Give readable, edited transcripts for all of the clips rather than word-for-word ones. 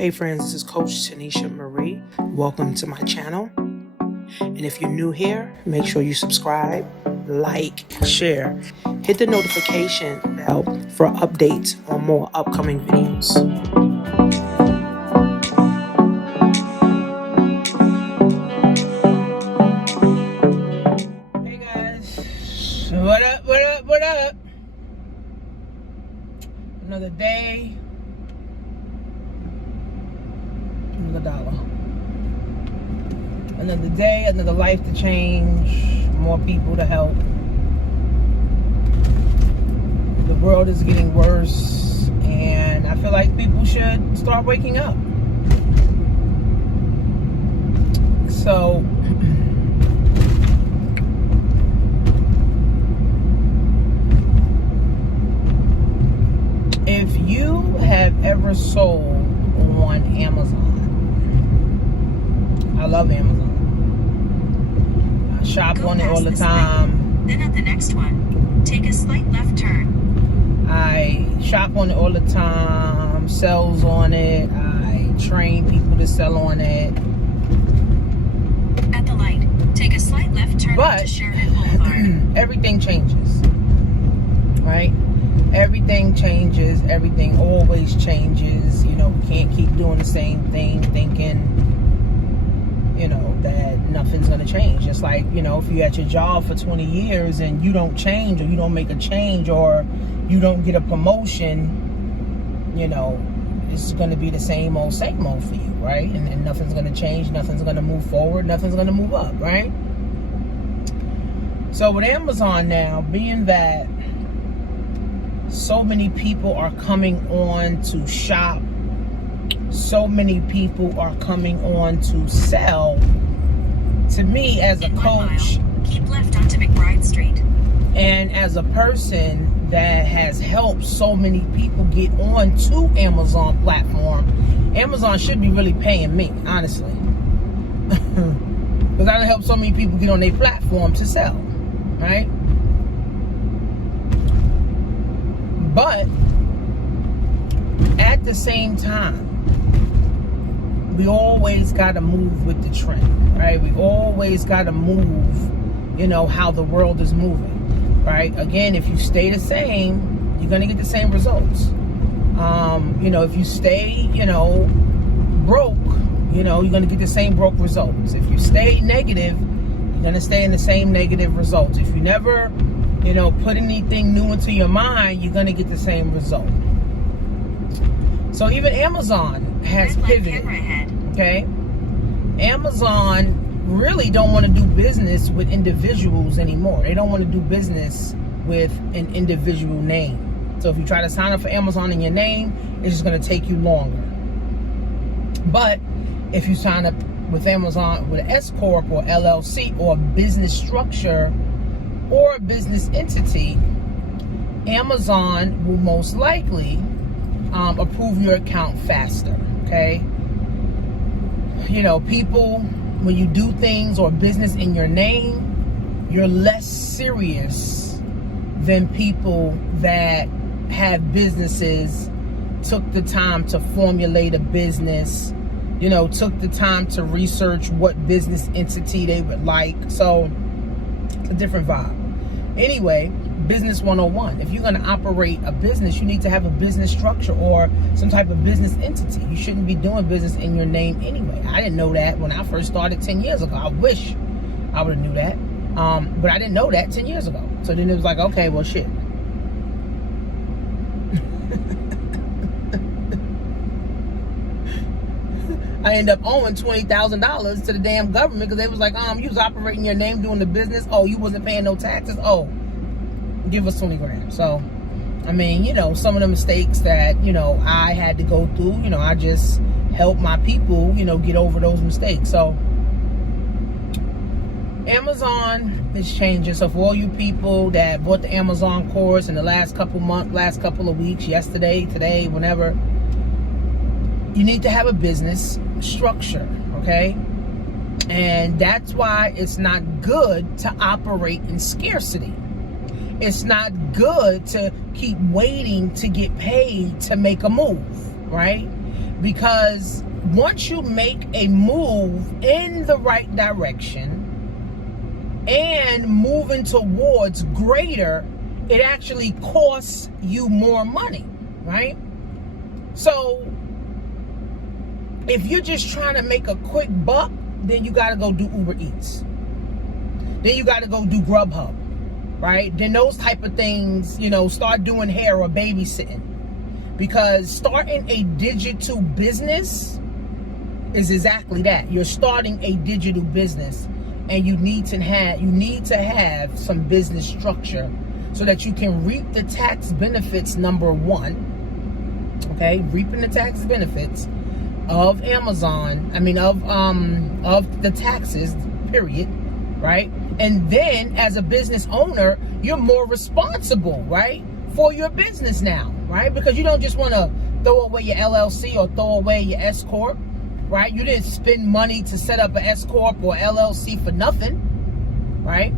Hey friends, this is Coach Tanisha Marie. Welcome to my channel. And if you're new here, make sure you subscribe, like, share. Hit the notification bell for updates on more upcoming videos. Hey guys, what up, what up, what up? Another day. Another dollar. Another day, another life to change, more people to help. The world is getting worse, and I feel like people should start waking up. So, if you have ever sold on Amazon, I love Amazon. I shop on it all the time. Then at the next one, take a slight left turn. I shop on it all the time, sells on it. I train people to sell on it. At the light, take a slight left turn But to Sheridan Boulevard. everything changes, right? Everything changes. Everything always changes. You know, we can't keep doing the same thing, thinking, you know, that nothing's going to change. Just like, you know, if you're at your job for 20 years and you don't change, or you don't make a change, or you don't get a promotion, you know, it's going to be the same old for you, right? And nothing's going to change, nothing's going to move forward, nothing's going to move up, right? So with Amazon now, being that so many people are coming on to shop, so many people are coming on to sell, to me as a In 1 coach, mile, keep left onto McBride Street. and as a person that has helped so many people get on to Amazon platform, Amazon should be really paying me, honestly. Because I done helped so many people get on their platform to sell, right? But at the same time, we always got to move with the trend, right? We always got to move, you know, how the world is moving, right? Again, if you stay the same, you're going to get the same results. You know, if you stay, you know, broke, you know, you're going to get the same broke results. If you stay negative, you're going to stay in the same negative results. If you never, you know, put anything new into your mind, you're going to get the same result. So even Amazon has pivoted, okay? Amazon really don't want to do business with individuals anymore. They don't want to do business with an individual name. So if you try to sign up for Amazon in your name, it's just going to take you longer. But if you sign up with Amazon with an S Corp or LLC or a business structure or a business entity, Amazon will most likely approve your account faster, okay? You know, people, when you do things or business in your name, you're less serious than people that have businesses, took the time to formulate a business, you know, took the time to research what business entity they would like. So it's a different vibe. Anyway, business 101. If you're going to operate a business, you need to have a business structure or some type of business entity. You shouldn't be doing business in your name anyway. I didn't know that when I first started 10 years ago. I wish I would have knew that. But I didn't know that 10 years ago. So then it was like, okay, well, shit. I ended up owing $20,000 to the damn government because they was like, you was operating your name doing the business. Oh, you wasn't paying no taxes. Oh, give us 20 grand. So, I mean, you know, some of the mistakes that, you know, I had to go through, you know, I just helped my people, you know, get over those mistakes. So, Amazon is changing. So for all you people that bought the Amazon course in the last couple months, last couple of weeks, yesterday, today, whenever, you need to have a business structure, okay? And that's why it's not good to operate in scarcity. It's not good to keep waiting to get paid to make a move, right? Because once you make a move in the right direction and moving towards greater, it actually costs you more money, right? So if you're just trying to make a quick buck, then you got to go do Uber Eats. Then you got to go do Grubhub, right? Then those type of things, start doing hair or babysitting. Because starting a digital business is exactly that. You're starting a digital business, and you need to have some business structure so that you can reap the tax benefits. Number one, okay, reaping the tax benefits of Amazon. Of the taxes, period, right? And then as a business owner, you're more responsible, right, for your business now, right? Because you don't just want to throw away your LLC or throw away your S Corp, right? You didn't spend money to set up an S Corp or LLC for nothing, right?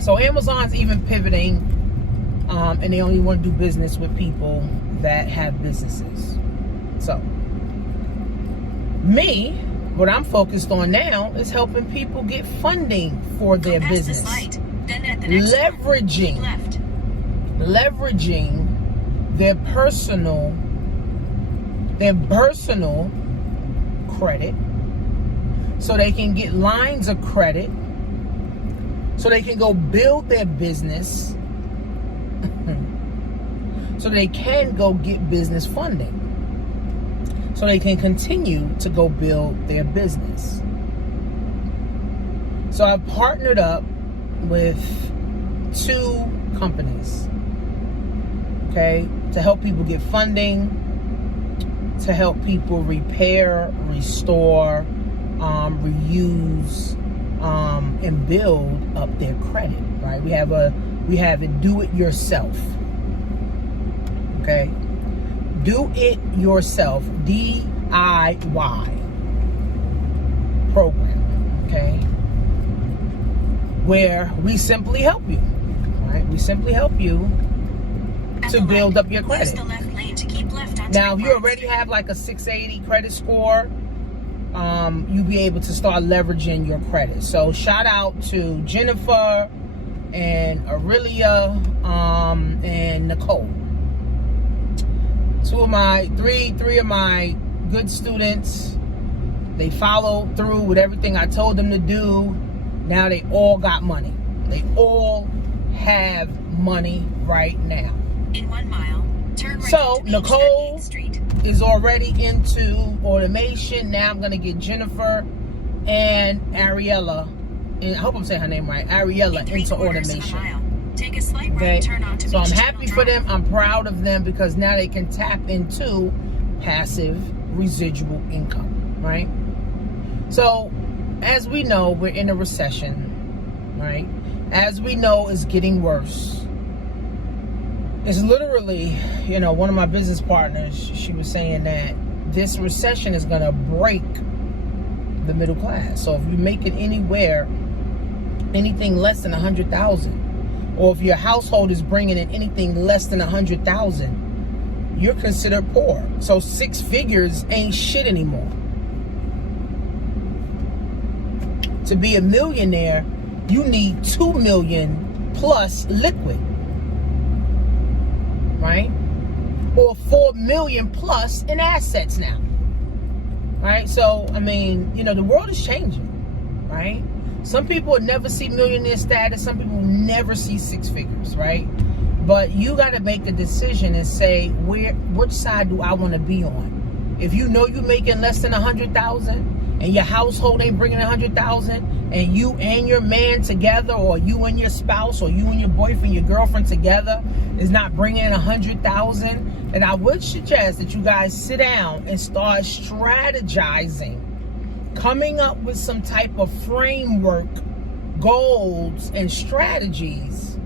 So Amazon's even pivoting, and they only want to do business with people that have businesses. So me, what I'm focused on now is helping people get funding for their business. Then at the next leveraging their personal credit, so they can get lines of credit, so they can go build their business, so they can go get business funding, so they can continue to go build their business. So I've partnered up with 2 companies, okay, to help people get funding, to help people repair, restore, reuse, and build up their credit, right? We have a do-it-yourself, okay? Do-it-yourself, DIY program, okay? Where we simply help you, right? We simply help you to build up your credit. Use the left lane to keep left on Now, if you already have like a 680 credit score, you'll be able to start leveraging your credit. So shout out to Jennifer and Aurelia and Nicole. Three of my good students. They followed through with everything I told them to do. Now they all got money. They all have money right now. In 1 mile, turn right. So to Nicole Street is already into automation. Now I'm gonna get Jennifer and Ariella, and I hope I'm saying her name right, Ariella, into automation. Take a slight Okay, right turn onto so I'm Beach happy Channel for Drive. them. I'm proud of them because now they can tap into passive residual income, right? So as we know, we're in a recession, right? As we know, it's getting worse. It's literally, one of my business partners, she was saying that this recession is going to break the middle class. So if you make it anything less than 100,000, or if your household is bringing in anything less than 100,000, you're considered poor. So 6 figures ain't shit anymore. To be a millionaire, you need 2 million plus liquid, right? Or 4 million plus in assets now, right? So, the world is changing, right? Some people will never see millionaire status. Some people will never see 6 figures, right? But you got to make a decision and say, which side do I want to be on? If you know you're making less than 100,000 and your household ain't bringing 100,000, and you and your man together, or you and your spouse, or you and your boyfriend, your girlfriend together is not bringing in 100,000, then I would suggest that you guys sit down and start strategizing, coming up with some type of framework, goals, and strategies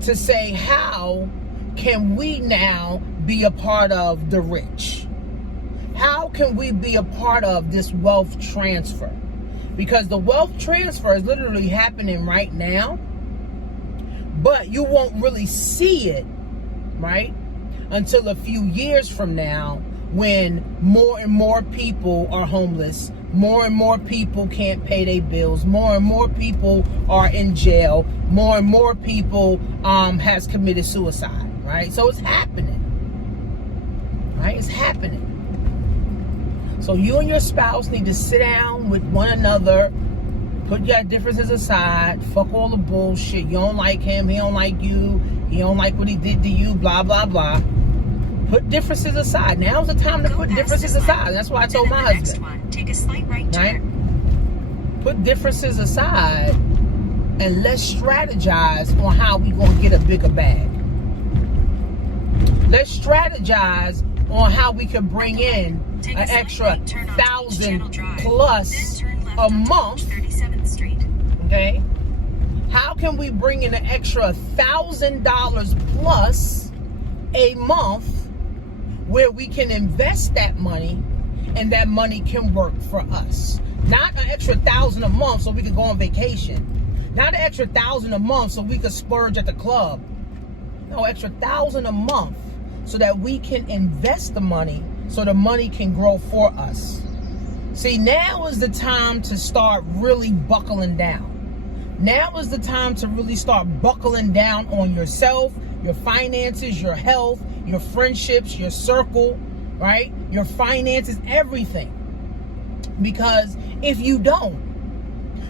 to say, how can we now be a part of the rich? How can we be a part of this wealth transfer? Because the wealth transfer is literally happening right now, but you won't really see it, right, until a few years from now, when more and more people are homeless, more and more people can't pay their bills, more and more people are in jail, more and more people has committed suicide, right? So it's happening, right? It's happening. So you and your spouse need to sit down with one another, put your differences aside, fuck all the bullshit. You don't like him, he don't like you, he don't like what he did to you, blah, blah, blah. Put differences aside. Now's the time to put differences aside. That's why I told my husband. Take a slight right turn. Put differences aside and let's strategize on how we gonna get a bigger bag. Let's strategize on how we can bring in an extra 1,000 plus a month. Okay? How can we bring in an extra $1,000 plus a month where we can invest that money and that money can work for us? Not an extra 1,000 a month so we can go on vacation. Not an extra 1,000 a month so we can splurge at the club. No, extra 1,000 a month so that we can invest the money so the money can grow for us. See, now is the time to start really buckling down. Now is the time to really start buckling down on yourself, your finances, your health, your friendships, your circle, right? Your finances, everything. Because if you don't,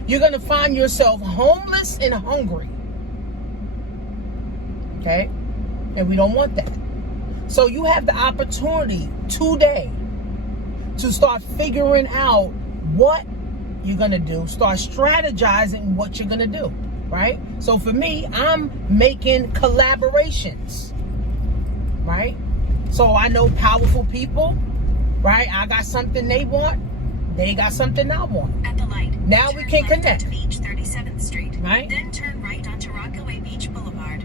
you're going to find yourself homeless and hungry. Okay? And we don't want that. So you have the opportunity today to start figuring out what you're going to do. Start strategizing what you're going to do, right? So for me, I'm making collaborations, right? So I know powerful people, right? I got something they want. They got something I want. At the light, now we can connect. Turn left onto Beach 37th Street. Right? Then turn right onto Rockaway Beach Boulevard.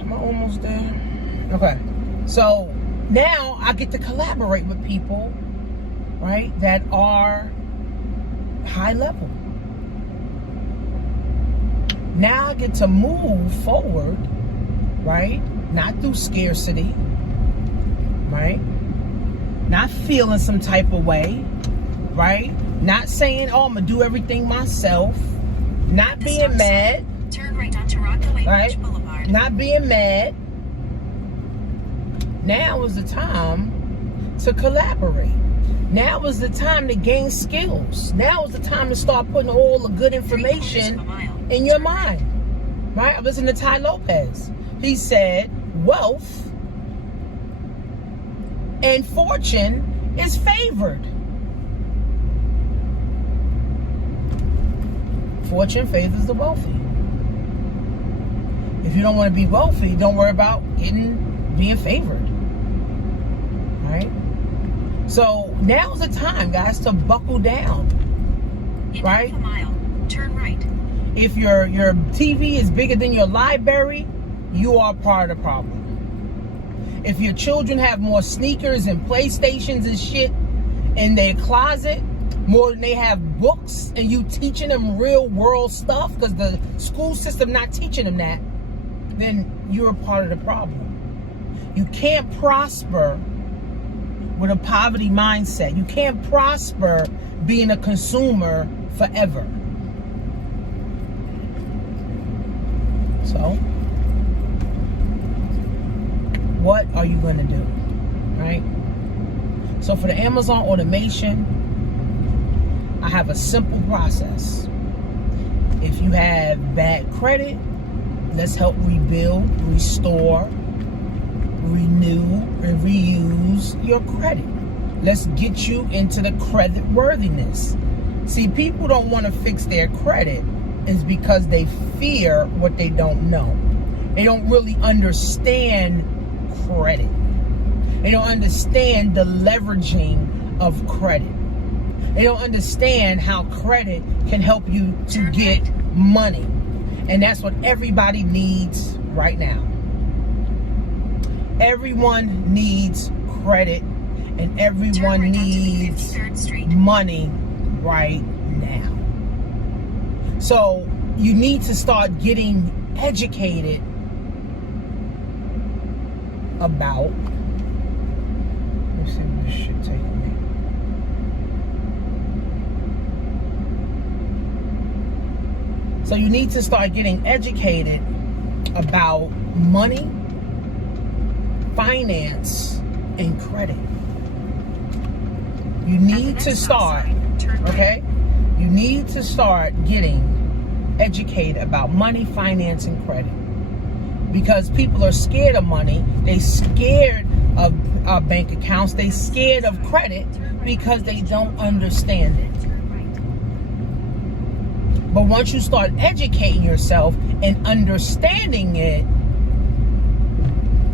Am I almost there? Okay. So now I get to collaborate with people, right, that are high level. Now I get to move forward, right? Not through scarcity, right? Not feeling some type of way, right? Not saying, oh, I'm gonna do everything myself. Not being mad. Turn right onto Rockaway Beach Boulevard. Not being mad. Now is the time to collaborate. Now is the time to gain skills. Now is the time to start putting all the good information in your mind. Right? I listened to Ty Lopez. He said, wealth and fortune is favored. Fortune favors the wealthy. If you don't want to be wealthy, don't worry about being favored. Right? So now's the time, guys, to buckle down. Right? In half a mile, turn right. If your TV is bigger than your library, you are part of the problem. If your children have more sneakers and PlayStations and shit in their closet, more than they have books, and you teaching them real world stuff because the school system not teaching them that, then you're a part of the problem. You can't prosper with a poverty mindset. You can't prosper being a consumer forever. So, what are you going to do? Right? So for the Amazon automation, I have a simple process. If you have bad credit, let's help rebuild, restore, renew, and reuse your credit. Let's get you into the credit worthiness. See, people don't want to fix their credit is because they fear what they don't know. They don't really understand credit. They don't understand the leveraging of credit. They don't understand how credit can help you to get money. And that's what everybody needs right now. Everyone needs credit, and everyone needs money right now. So you need to start getting educated about So you need to start getting educated about money, finance, and credit. You need to start, okay? You need to start getting educated about money, finance, and credit. Because people are scared of money. They scared of bank accounts. They scared of credit because they don't understand it. But once you start educating yourself and understanding it,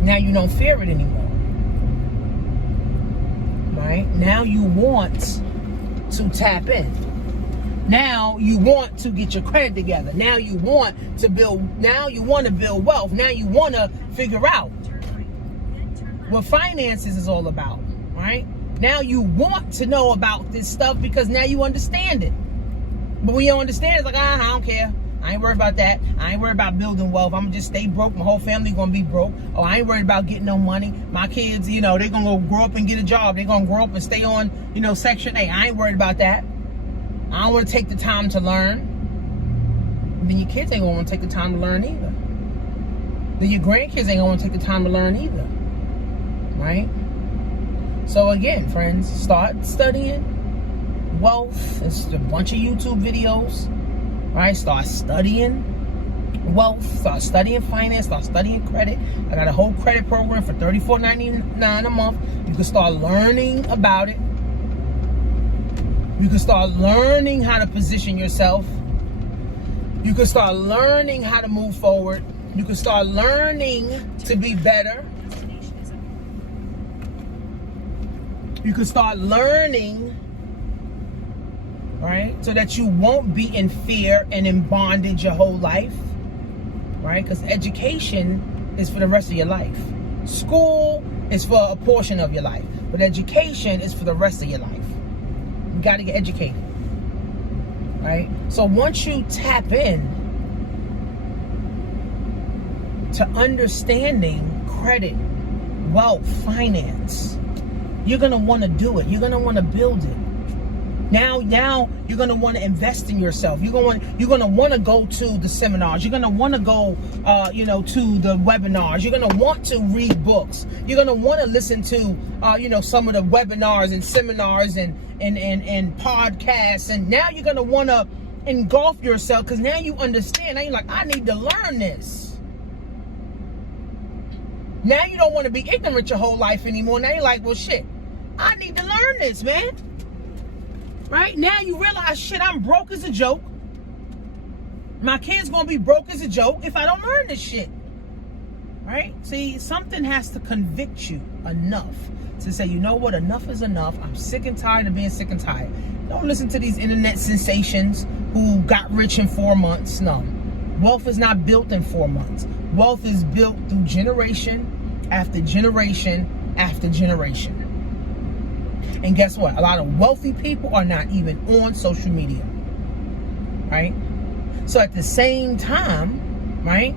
now you don't fear it anymore. Right? Now you want to tap in. Now you want to get your credit together. Now you want to build wealth. Now you want to figure out what finances is all about, right? Now you want to know about this stuff because now you understand it. But when you don't understand, it's like, I don't care. I ain't worried about that. I ain't worried about building wealth. I'm going to just stay broke. My whole family going to be broke. Oh, I ain't worried about getting no money. My kids, they're going to go grow up and get a job. They're going to grow up and stay on, Section 8. I ain't worried about that. I don't want to take the time to learn. Then your kids ain't going to want to take the time to learn either. Then your grandkids ain't going to want to take the time to learn either. Right? So again, friends, start studying wealth. It's a bunch of YouTube videos. Right? Start studying wealth. Start studying finance. Start studying credit. I got a whole credit program for $34.99 a month. You can start learning about it. You can start learning how to position yourself. You can start learning how to move forward. You can start learning to be better. You can start learning, right? So that you won't be in fear and in bondage your whole life, right? Because education is for the rest of your life. School is for a portion of your life. But education is for the rest of your life. You got to get educated, right? So once you tap in to understanding credit, wealth, finance, you're going to want to do it. You're going to want to build it. Now you're going to want to invest in yourself. You're going to want to go to the seminars. You're going to want to go, to the webinars. You're going to want to read books. You're going to want to listen to, some of the webinars and seminars and podcasts. And now you're going to want to engulf yourself because now you understand. Now you're like, I need to learn this. Now you don't want to be ignorant your whole life anymore. Now you're like, well, shit, I need to learn this, man. Right? Now you realize, shit, I'm broke as a joke. My kid's going to be broke as a joke if I don't learn this shit. Right? See, something has to convict you enough to say, you know what, enough is enough. I'm sick and tired of being sick and tired. Don't listen to these internet sensations who got rich in 4 months. No. Wealth is not built in 4 months. Wealth is built through generation after generation after generation. And guess what? A lot of wealthy people are not even on social media. Right? So at the same time, right,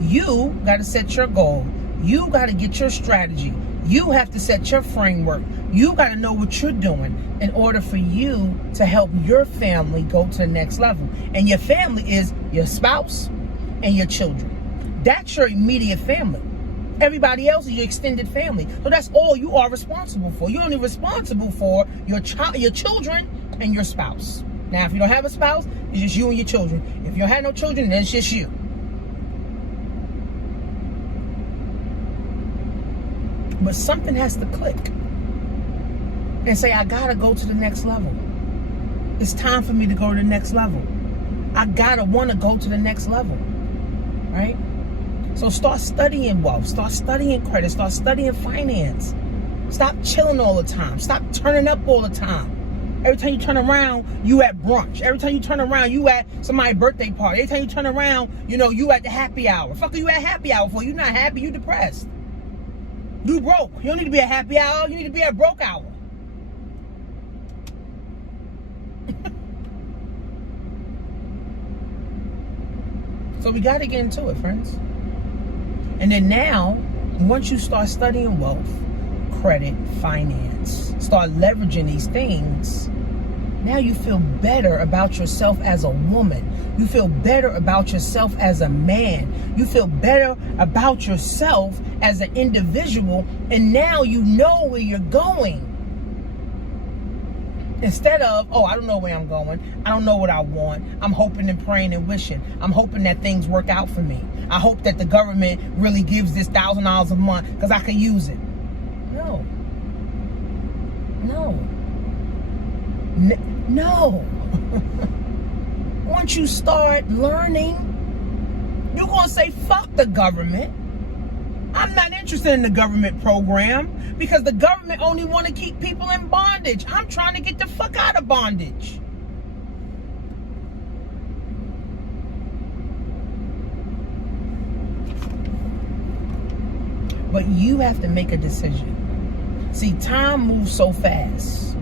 you got to set your goal. You got to get your strategy. You have to set your framework. You got to know what you're doing in order for you to help your family go to the next level. And your family is your spouse and your children. That's your immediate family. Everybody else is your extended family. So that's all you are responsible for. You're only responsible for your children and your spouse. Now, if you don't have a spouse, it's just you and your children. If you don't have no children, then it's just you. But something has to click and say, I gotta go to the next level. It's time for me to go to the next level. I gotta want to go to the next level. Right? So start studying wealth, start studying credit, start studying finance. Stop chilling all the time. Stop turning up all the time. Every time you turn around, you at brunch. Every time you turn around, you at somebody's birthday party. Every time you turn around, you at the happy hour. Fuck are you at happy hour for? You not happy, you depressed. You broke. You don't need to be at happy hour, you need to be at broke hour. So we got to get into it, friends. And then now, once you start studying wealth, credit, finance, start leveraging these things, Now you feel better about yourself as a woman. You feel better about yourself as a man. You feel better about yourself as an individual. And now you know where you're going. Instead of, oh, I don't know where I'm going. I don't know what I want. I'm hoping and praying and wishing. I'm hoping that things work out for me. I hope that the government really gives this $1,000 a month because I could use it. No. No. No. Once you start learning, you're going to say, fuck the government. I'm not interested in the government program because the government only want to keep people in bondage. I'm trying to get the fuck out of bondage. But you have to make a decision. See, time moves so fast.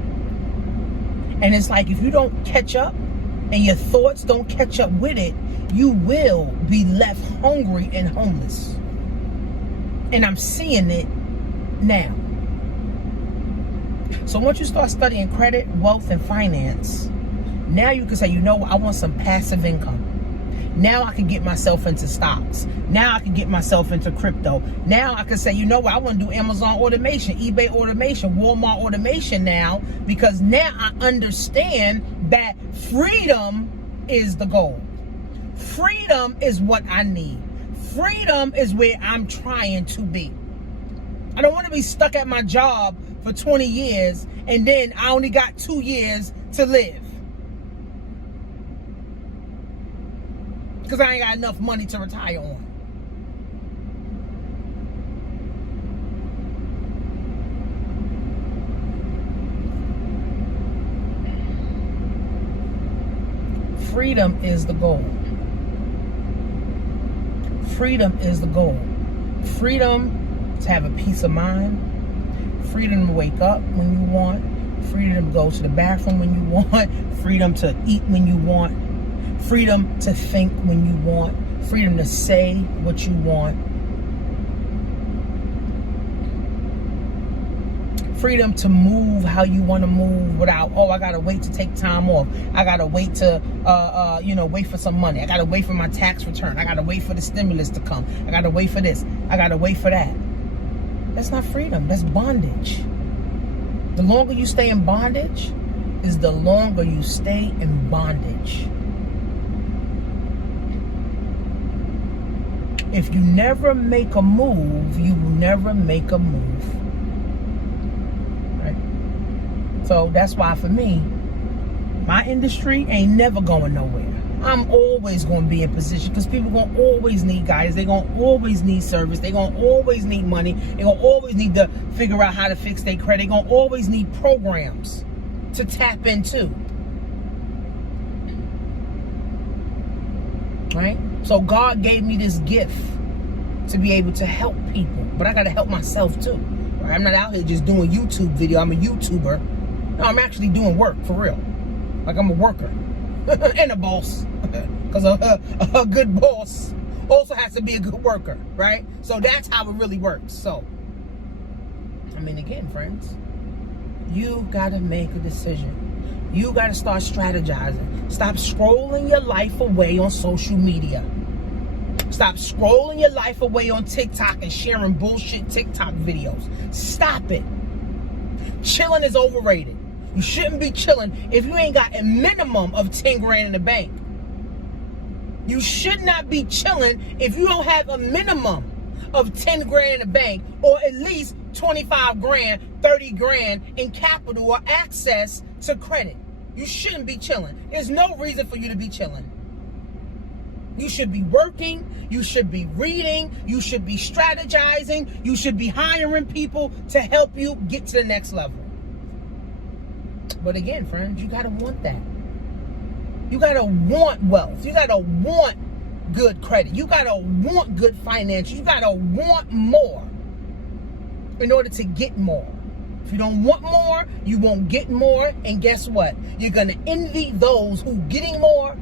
And it's like if you don't catch up and your thoughts don't catch up with it, you will be left hungry and homeless. And I'm seeing it now. So once you start studying credit, wealth, and finance, now you can say, you know what, I want some passive income. Now I can get myself into stocks. Now I can get myself into crypto. Now I can say, you know what, I want to do Amazon automation, eBay automation, Walmart automation now, because now I understand that freedom is the goal. Freedom is what I need. Freedom is where I'm trying to be. I don't want to be stuck at my job for 20 years and then I only got 2 years to live. Because I ain't got enough money to retire on. Freedom is the goal. Freedom is the goal. Freedom to have a peace of mind. Freedom to wake up when you want. Freedom to go to the bathroom when you want. Freedom to eat when you want. Freedom to think when you want. Freedom to say what you want. Freedom to move how you want to move without, oh, I got to wait to take time off. I got to wait to, wait for some money. I got to wait for my tax return. I got to wait for the stimulus to come. I got to wait for this. I got to wait for that. That's not freedom. That's bondage. The longer you stay in bondage is the longer you stay in bondage. If you never make a move, you will never make a move. Right? So that's why for me, my industry ain't never going nowhere. I'm always going to be in position because people going to always need guidance. They're going to always need service. They're going to always need money. They're going to always need to figure out how to fix their credit. They're going to always need programs to tap into. Right? So God gave me this gift to be able to help people. But I got to help myself too. Right? I'm not out here just doing YouTube video. I'm a YouTuber. No, I'm actually doing work for real. Like I'm a worker. And a boss. Because a good boss also has to be a good worker. Right? So that's how it really works. So, I mean, again, friends, you got to make a decision. You got to start strategizing. Stop scrolling your life away on social media. Stop scrolling your life away on TikTok and sharing bullshit TikTok videos. Stop it. Chilling is overrated. You shouldn't be chilling if you ain't got a minimum of 10 grand in the bank. You should not be chilling if you don't have a minimum of 10 grand in the bank or at least 25 grand, 30 grand in capital or access to credit. You shouldn't be chilling. There's no reason for you to be chilling. You should be working. You should be reading. You should be strategizing. You should be hiring people to help you get to the next level. But again, friends, you got to want that. You got to want wealth. You got to want good credit. You got to want good finance. You got to want more in order to get more. If you don't want more, you won't get more. And guess what? You're going to envy those who getting more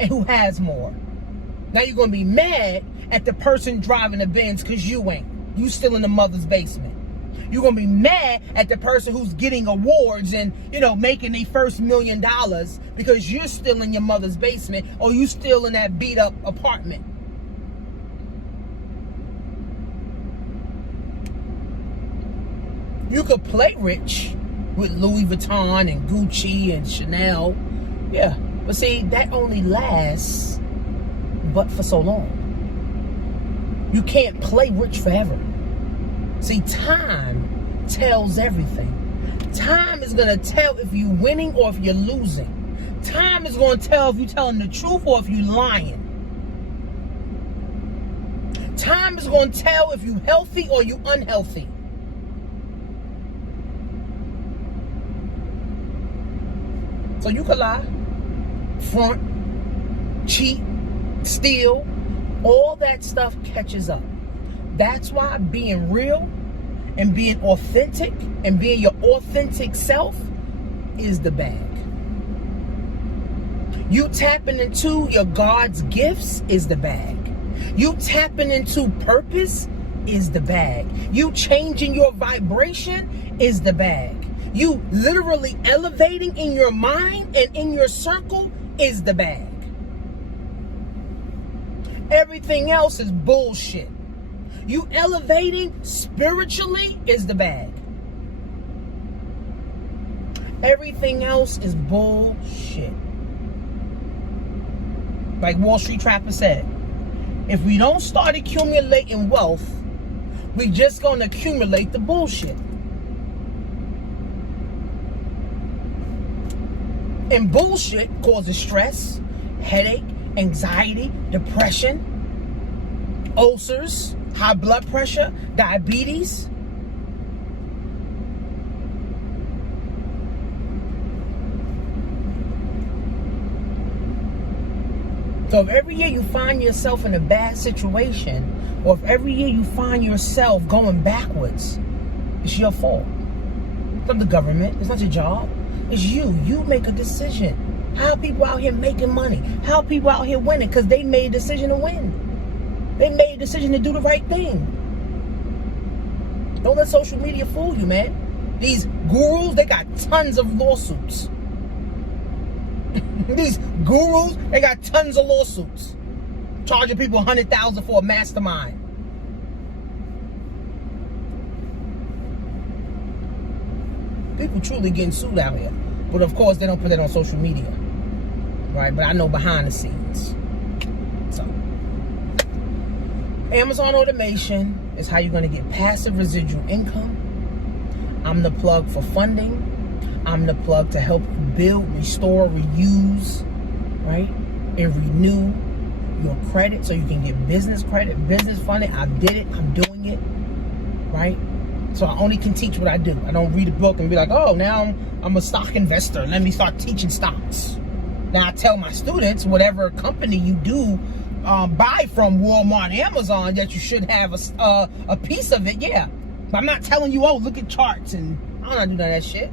and who has more. Now you're going to be mad at the person driving the Benz because you ain't. You still in the mother's basement. You're going to be mad at the person who's getting awards and, making their first $1 million because you're still in your mother's basement or you still in that beat up apartment. You could play rich with Louis Vuitton and Gucci and Chanel. Yeah. But see, that only lasts but for so long. You can't play rich forever. See, time tells everything. Time is going to tell if you're winning or if you're losing. Time is going to tell if you're telling the truth or if you're lying. Time is going to tell if you're healthy or you're unhealthy. So you could lie, front, cheat, steal. All that stuff catches up. That's why being real and being authentic and being your authentic self is the bag. You tapping into your God's gifts is the bag. You tapping into purpose is the bag. You changing your vibration is the bag. You literally elevating in your mind and in your circle is the bag. Everything else is bullshit. You elevating spiritually is the bag. Everything else is bullshit. Like Wall Street Trapper said, if we don't start accumulating wealth, we just gonna accumulate the bullshit. And bullshit causes stress, headache, anxiety, depression, ulcers, high blood pressure, diabetes. So if every year you find yourself in a bad situation, or if every year you find yourself going backwards, it's your fault. It's not the government. It's not your job. It's you. You make a decision. How are people out here making money? How are people out here winning? Because they made a decision to win. They made a decision to do the right thing. Don't let social media fool you, man. These gurus, they got tons of lawsuits. These gurus, they got tons of lawsuits. Charging people $100,000 for a mastermind. People truly getting sued out here. But of course, they don't put that on social media. Right? But I know behind the scenes. So, Amazon automation is how you're going to get passive residual income. I'm the plug for funding. I'm the plug to help you build, restore, reuse, right? And renew your credit so you can get business credit, business funding. I did it. I'm doing it, right? So I only can teach what I do. I don't read a book and be like, oh, now I'm a stock investor. Let me start teaching stocks. Now I tell my students, whatever company you do buy from, Walmart, Amazon, that you should have a piece of it, yeah. But I'm not telling you, oh, look at charts, and I don't know do none of that shit.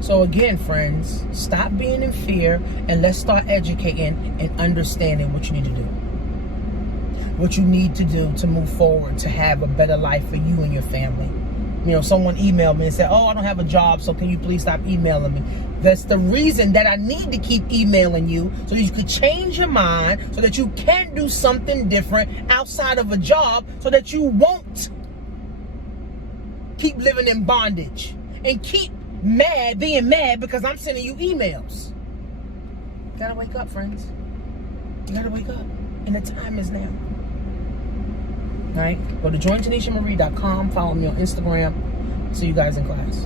So again, friends, stop being in fear and let's start educating and understanding what you need to do. What you need to do to move forward, to have a better life for you and your family. You know, someone emailed me and said, oh, I don't have a job, so can you please stop emailing me? That's the reason that I need to keep emailing you, so you could change your mind, so that you can do something different outside of a job, so that you won't keep living in bondage and keep being mad because I'm sending you emails. You gotta wake up, friends. You gotta wake up. And the time is now. All right? Go to jointanisha.marie.com. Follow me on Instagram. See you guys in class.